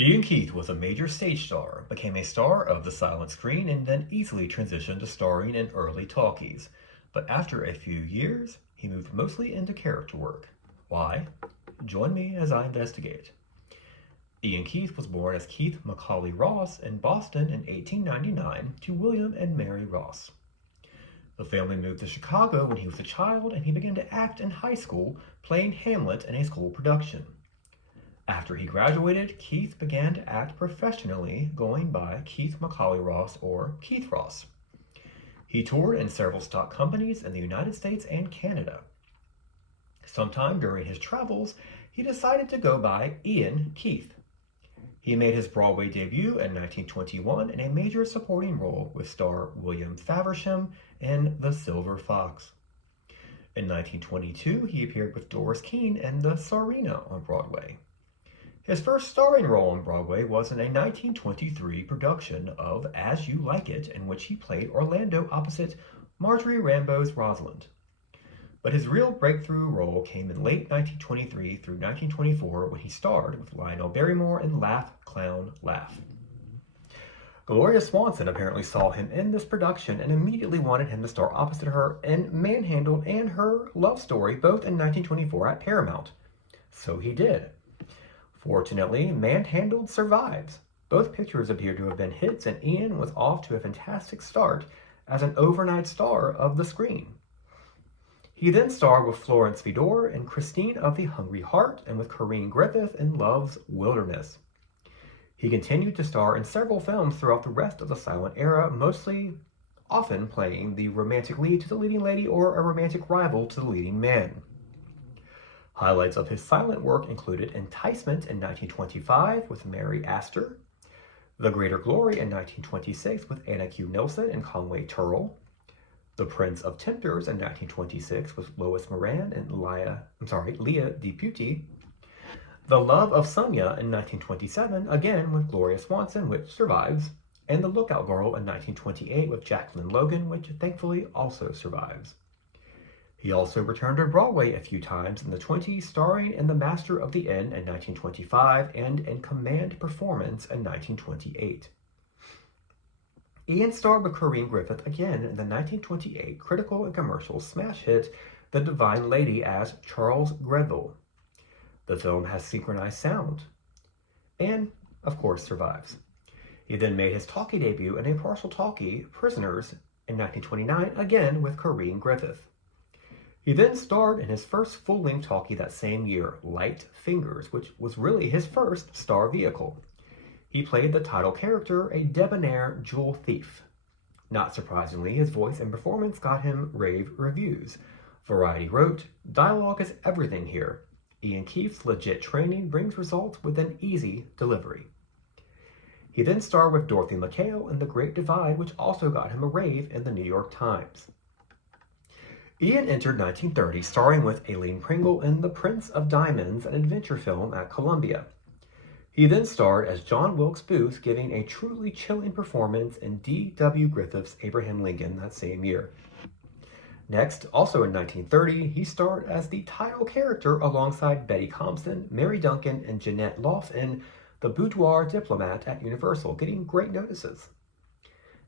Ian Keith was a major stage star, became a star of the silent screen, and then easily transitioned to starring in early talkies. But after a few years, he moved mostly into character work. Why? Join me as I investigate. Ian Keith was born as Keith Macaulay Ross in Boston in 1899 to William and Mary Ross. The family moved to Chicago when he was a child, and he began to act in high school, playing Hamlet in a school production. After he graduated, Keith began to act professionally, going by Keith Macaulay Ross or Keith Ross. He toured in several stock companies in the United States and Canada. Sometime during his travels, he decided to go by Ian Keith. He made his Broadway debut in 1921 in a major supporting role with star William Faversham in The Silver Fox. In 1922, he appeared with Doris Keane in The Czarina on Broadway. His first starring role on Broadway was in a 1923 production of As You Like It, in which he played Orlando opposite Marjorie Rambeau's Rosalind. But his real breakthrough role came in late 1923 through 1924 when he starred with Lionel Barrymore in Laugh, Clown, Laugh. Gloria Swanson apparently saw him in this production and immediately wanted him to star opposite her in Manhandled and Her Love Story, both in 1924 at Paramount. So he did. Fortunately, Manhandled survives. Both pictures appear to have been hits, and Ian was off to a fantastic start as an overnight star of the screen. He then starred with Florence Vidor in Christine of the Hungry Heart and with Corinne Griffith in Love's Wilderness. He continued to star in several films throughout the rest of the silent era, often playing the romantic lead to the leading lady or a romantic rival to the leading man. Highlights of his silent work included Enticement in 1925 with Mary Astor, The Greater Glory in 1926 with Anna Q. Nelson and Conway Turrell, The Prince of Tempters in 1926 with Lois Moran and Leah Deputy, The Love of Sonia in 1927, again with Gloria Swanson, which survives, and The Lookout Girl in 1928 with Jacqueline Logan, which thankfully also survives. He also returned to Broadway a few times in the 20s, starring in The Master of the Inn in 1925 and in Command Performance in 1928. Ian starred with Corinne Griffith again in the 1928 critical and commercial smash hit The Divine Lady as Charles Greville. The film has synchronized sound and, of course, survives. He then made his talkie debut in a partial talkie, Prisoners, in 1929, again with Corinne Griffith. He then starred in his first full-length talkie that same year, Light Fingers, which was really his first star vehicle. He played the title character, a debonair jewel thief. Not surprisingly, his voice and performance got him rave reviews. Variety wrote, "Dialogue is everything here. Ian Keith's legit training brings results with an easy delivery." He then starred with Dorothy McHale in The Great Divide, which also got him a rave in the New York Times. Ian entered 1930 starring with Aileen Pringle in The Prince of Diamonds, an adventure film at Columbia. He then starred as John Wilkes Booth, giving a truly chilling performance in D.W. Griffith's Abraham Lincoln that same year. Next, also in 1930, he starred as the title character alongside Betty Compson, Mary Duncan, and Jeanette Loff in The Boudoir Diplomat at Universal, getting great notices.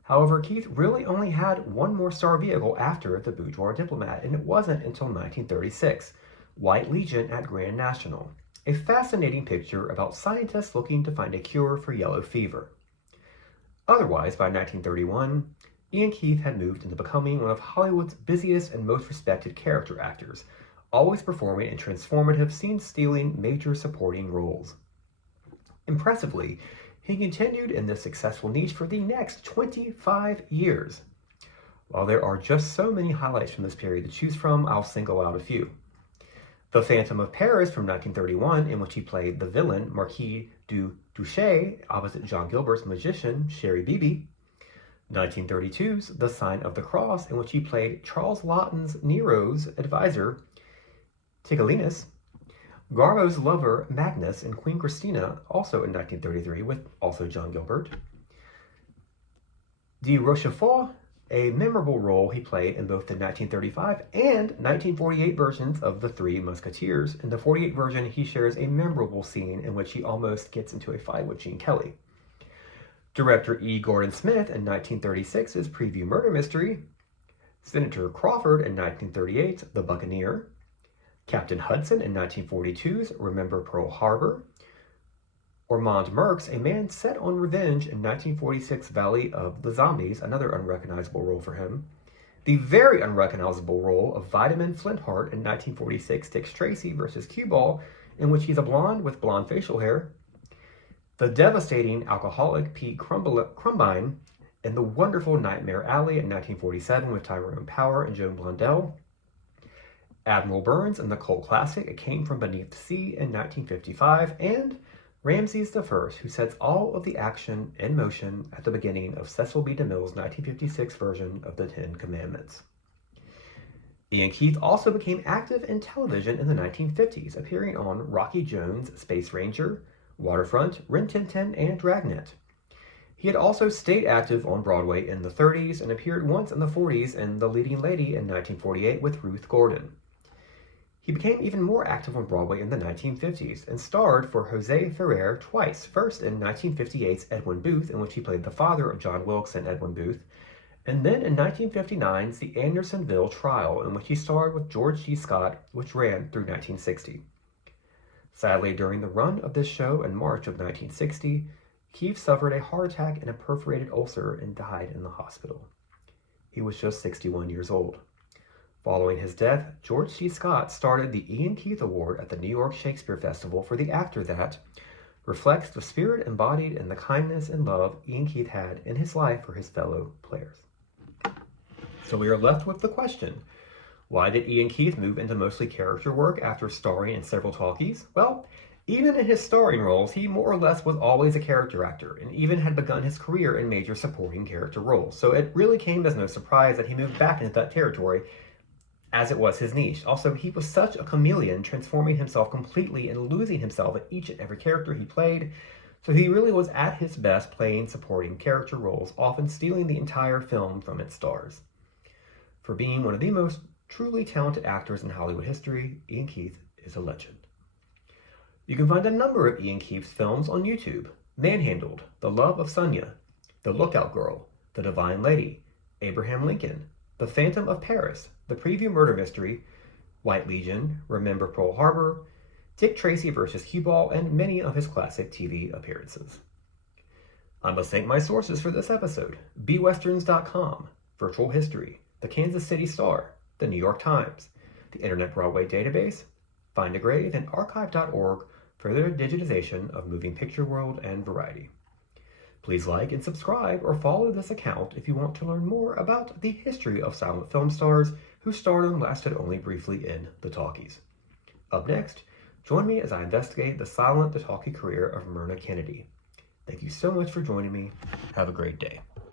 However, Keith really only had one more star vehicle after The Boudoir Diplomat, and it wasn't until 1936, White Legion at Grand National, a fascinating picture about scientists looking to find a cure for yellow fever. Otherwise, by 1931, Ian Keith had moved into becoming one of Hollywood's busiest and most respected character actors, always performing in transformative, scene-stealing, major supporting roles. Impressively, he continued in this successful niche for the next 25 years. While there are just so many highlights from this period to choose from, I'll single out a few. The Phantom of Paris from 1931, in which he played the villain Marquis du Douchet opposite John Gilbert's magician Sherry Beebe. 1932's The Sign of the Cross, in which he played Charles Laughton's Nero's advisor Tigellinus. Garbo's lover Magnus in Queen Christina, also in 1933, with also John Gilbert. De Rochefort a memorable role he played in both the 1935 and 1948 versions of The Three Musketeers. In the 48 version, he shares a memorable scene in which he almost gets into a fight with Gene Kelly. Director E. Gordon Smith in 1936's Preview Murder Mystery, Senator Crawford in 1938's The Buccaneer, Captain Hudson in 1942's Remember Pearl Harbor, Ormond Merckx, a man set on revenge in 1946 Valley of the Zombies, another unrecognizable role for him, the very unrecognizable role of Vitamin Flintheart in 1946 Dick Tracy vs. Cue Ball, in which he's a blonde with blonde facial hair, the devastating alcoholic Pete Crumbine in The Wonderful Nightmare Alley in 1947 with Tyrone Power and Joan Blondell, Admiral Burns in the cult classic It Came From Beneath the Sea in 1955, and Ramses I, who sets all of the action in motion at the beginning of Cecil B. DeMille's 1956 version of the Ten Commandments. Ian Keith also became active in television in the 1950s, appearing on Rocky Jones' Space Ranger, Waterfront, Rin Tin Tin, and Dragnet. He had also stayed active on Broadway in the 30s and appeared once in the 40s in The Leading Lady in 1948 with Ruth Gordon. He became even more active on Broadway in the 1950s and starred for Jose Ferrer twice, first in 1958's Edwin Booth, in which he played the father of John Wilkes and Edwin Booth, and then in 1959's The Andersonville Trial, in which he starred with George G. Scott, which ran through 1960. Sadly, during the run of this show in March of 1960, Keith suffered a heart attack and a perforated ulcer and died in the hospital. He was just 61 years old. Following his death, George C. Scott started the Ian Keith Award at the New York Shakespeare Festival for the actor that reflects the spirit embodied in the kindness and love Ian Keith had in his life for his fellow players. So we are left with the question, why did Ian Keith move into mostly character work after starring in several talkies? Well, even in his starring roles, he more or less was always a character actor, and even had begun his career in major supporting character roles. So it really came as no surprise that he moved back into that territory, as it was his niche. Also, he was such a chameleon, transforming himself completely and losing himself at each and every character he played. So he really was at his best playing supporting character roles, often stealing the entire film from its stars. For being one of the most truly talented actors in Hollywood history, Ian Keith is a legend. You can find a number of Ian Keith's films on YouTube: Manhandled, The Love of Sonia, The Lookout Girl, The Divine Lady, Abraham Lincoln, The Phantom of Paris, The Preview Murder Mystery, White Legion, Remember Pearl Harbor, Dick Tracy vs. Cue Ball, and many of his classic TV appearances. I must thank my sources for this episode: bwesterns.com, Virtual History, The Kansas City Star, The New York Times, the Internet Broadway Database, Find a Grave, and archive.org for their digitization of moving picture world and variety. Please like and subscribe or follow this account if you want to learn more about the history of silent film stars whose stardom lasted only briefly in the talkies. Up next, join me as I investigate the silent Talkie career of Myrna Kennedy. Thank you so much for joining me. Have a great day.